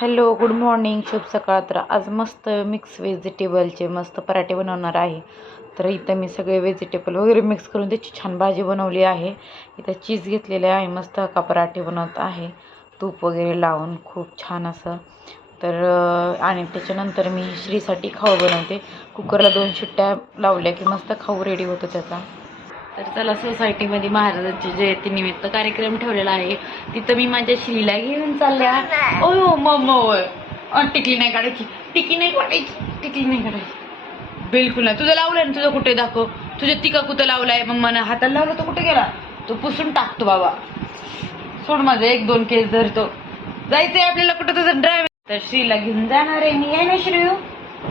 Hello good morning शुभ सकाळ. तर आज मस्त मिक्स व्हेजिटेबलचे मस्त पराठे बनवणार आहे. तर इथं मी सगळे व्हेजिटेबल वगैरे मिक्स करून त्याची छान भाजी बनवली आहे. इथं चीज घेतलेले आहे मस्त का पराठे बनवत आहे. तूप वगैरे लावून खूप छान असं. तर आणि त्याच्यानंतर मी श्रीसाठी खाऊ बनवते. कुकरला दोन शिट्ट्या लावल्या की मस्त खाऊ रेडी होतो त्याचा. तर चला सोसायटीमध्ये जयंती जयंतीनिमित्त कार्यक्रम ठेवलेला आहे. तिथं मी माझ्या श्रीला घेऊन चालल्या. ओय हो मम्मा होय टिकली नाही काढायची. टिकी नाही काढायची. टिकली नाही काढायची. बिलकुल नाही. तुझं लावलंय ना तुझं कुठे दाखव. तुझ्या तिका कुठं लावलाय? मम्मानं हाताला लावलं तो कुठे गेला? तो पुसून टाकतो बाबा. सोड माझं एक दोन केस धरतो. जायचंय आपल्याला कुठं तुझं ड्रायव्हर तर श्रीला घेऊन जाणार आहे मी आहे ना श्री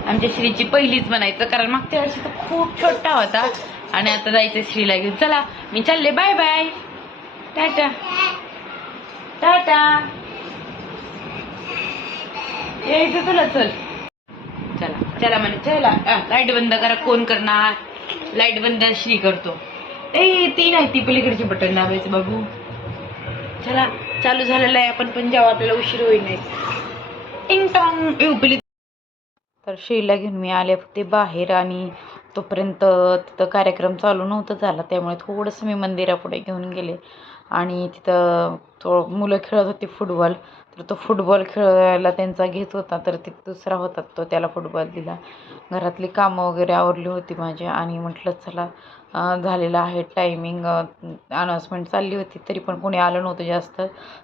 आमच्या श्रीची पहिलीच म्हणायचं कारण मागच्या वर्षी तर खूप छोटा होता. आणि आता जायचं श्रीला घेऊन. चला मी चालले. बाय बाय टाटा टाटा यायचं तुला चल. चला चला म्हणे चला. लाइट बंद करा कोण करणार? लाइट बंद श्री करतो. ए ती नाही ती पलीकडची बटन दाबायचं बाबू. चला चालू झालेलं आहे आपण पण जेव्हा आपल्याला उशीर होईल नाही. टिंग टॉंग येऊ पली तर श्रीला घेऊन मी आले होते बाहेर आणि तोपर्यंत तिथं कार्यक्रम चालू नव्हतं झाला. त्यामुळे थोडंसं मी मंदिरापुढे घेऊन गेले. आणि तिथं तो मुलं खेळत होती फुटबॉल तर तो फुटबॉल खेळायला त्यांचा घेत होता तर ती दुसरा होता तो त्याला फुटबॉल दिला. घरातली कामं वगैरे आवरली होती माझी आणि म्हटलं चला झालेला आहे टायमिंग अनाउन्समेंट चालली होती तरी पण कोणी आलं नव्हतं जास्त.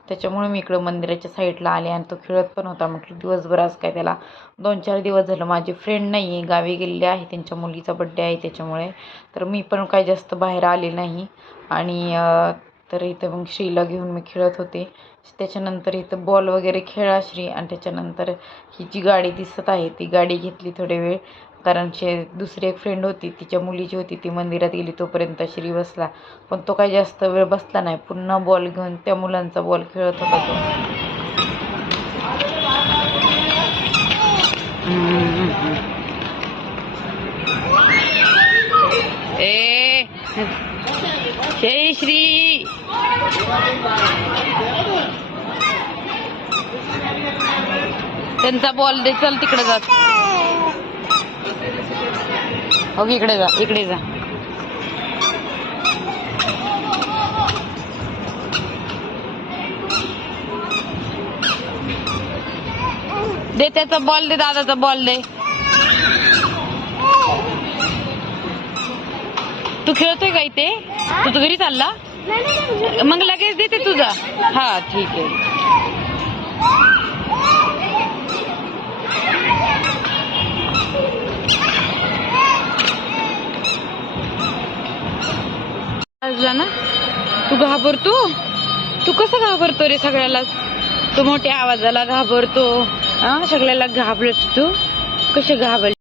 त्याच्यामुळे मी इकडं मंदिराच्या साईडला आले आणि तो खेळत पण होता. म्हटलं दिवसभर आज काय त्याला दोन चार दिवस झालं माझी फ्रेंड नाही आहे गावी गेलेली आहे त्यांच्या मुलीचा बड्डे आहे त्याच्यामुळे. तर मी पण काही जास्त बाहेर आले नाही आणि तर इथं मग श्रीला घेऊन मी खेळत होते. त्याच्यानंतर इथं बॉल वगैरे खेळा श्री आणि त्याच्यानंतर ही जी गाडी दिसत आहे ती गाडी घेतली थोडे वेळ. कारण शे दुसरी एक फ्रेंड होती तिच्या मुलीची होती ती मंदिरात गेली तोपर्यंत श्री बसला. पण तो काही जास्त वेळ बसला नाही पुन्हा बॉल घेऊन त्या मुलांचा बॉल खेळत होता तो. ए त्यांचा बॉल दे चल तिकडे जा. हो इकडे जा इकडे जा. दे त्याचा बॉल दे दादाचा बॉल दे. तू खेळतोय का इथे? तू तू घरी चालला? मग लगेच देते तुझा. हा ठीक आहे. ना तू घाबरतो? तू कसं घाबरतो रे सगळ्याला? तू मोठ्या आवाजाला घाबरतो. हा सगळ्याला घाबरत तू? कसे घाबर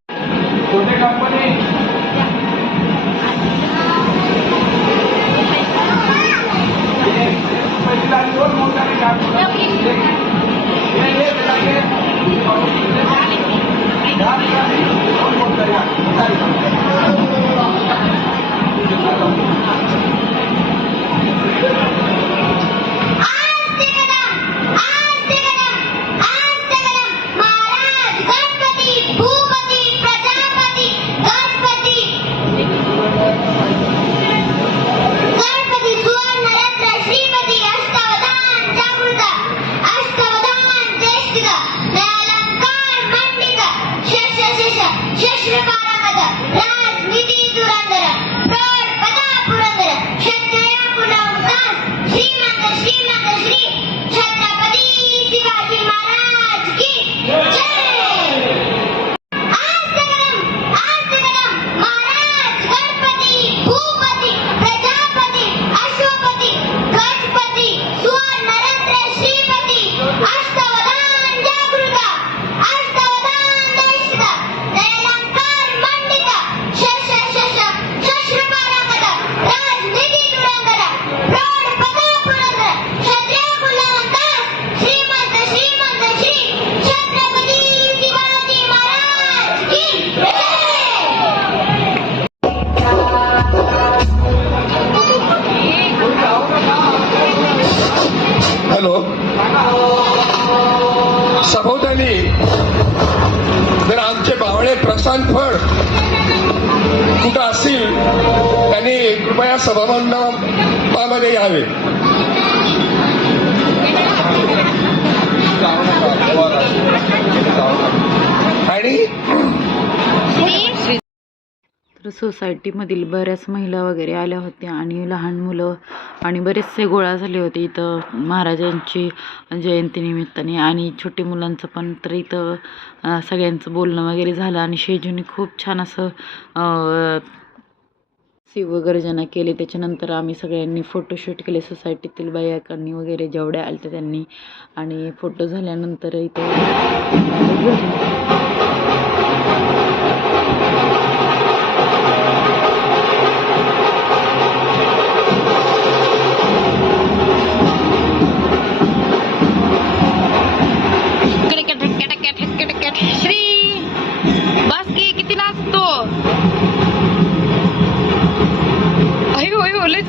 कुठं असतील त्यांनी कृपया सभामंडपामध्ये यावे. आणि तर सोसायटीमधील बऱ्याच महिला वगैरे आल्या होत्या आणि लहान मुलं आणि बरेचसे गोळा झाले होते इथं महाराजांची जयंतीनिमित्ताने आणि छोटे मुलांचं पण तर इथं सगळ्यांचं बोलणं वगैरे झालं आणि शेजूने खूप छान असं शिवगर्जना केली. त्याच्यानंतर आम्ही सगळ्यांनी फोटोशूट केले. सोसायटीतील बायकांनी वगैरे जेवढ्या आल्या त्यांनी. आणि फोटो झाल्यानंतर इथं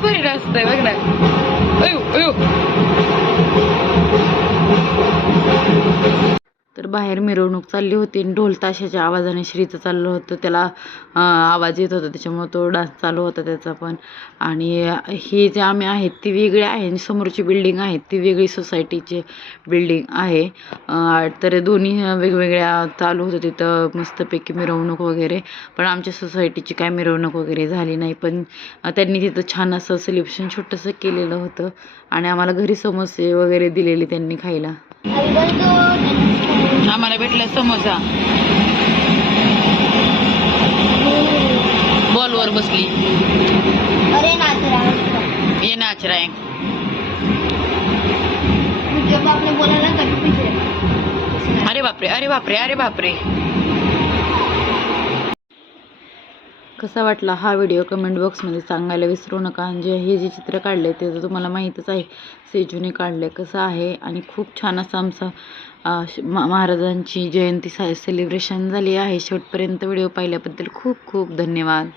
अयो अयो बघ ना. तर बाहेर मिरवणूक चालली होती आणि ढोल ताशाच्या आवाजाने श्रीचं चाललं होतं. त्याला आवाज येत होता. त्याच्यामुळे तो डान्स चालू होता त्याचा पण. आणि ही जे आम्ही आहेत ती वेगळी आहे आणि समोरची बिल्डिंग आहे ती वेगळी सोसायटीची बिल्डिंग आहे. तर दोन्ही वेगवेगळ्या चालू होतं तिथं मस्तपैकी मिरवणूक वगैरे. पण आमच्या सोसायटीची काय मिरवणूक वगैरे झाली नाही. पण त्यांनी तिथं छान असं सेलिब्रेशन छोटंसं केलेलं होतं. आणि आम्हाला घरी समोसे वगैरे दिलेले त्यांनी खायला. आम्हाला भेटला समोसा. बॉलवर बसली. ये नाच रहा है जब आपने बोला ना कट पीछे? अरे बापरे अरे बापरे अरे बापरे. कसा वाटला हा व्हिडिओ कमेंट बॉक्समध्ये सांगायला विसरू नका. आणि जे हे जे चित्र काढले ते तर तुम्हाला माहीतच आहे. सेजूने काढले कसं आहे आणि खूप छान असं आमचं श- महाराजांची जयंती सा सेलिब्रेशन झाली आहे. शेवटपर्यंत व्हिडिओ पाहिल्याबद्दल खूप खूप धन्यवाद.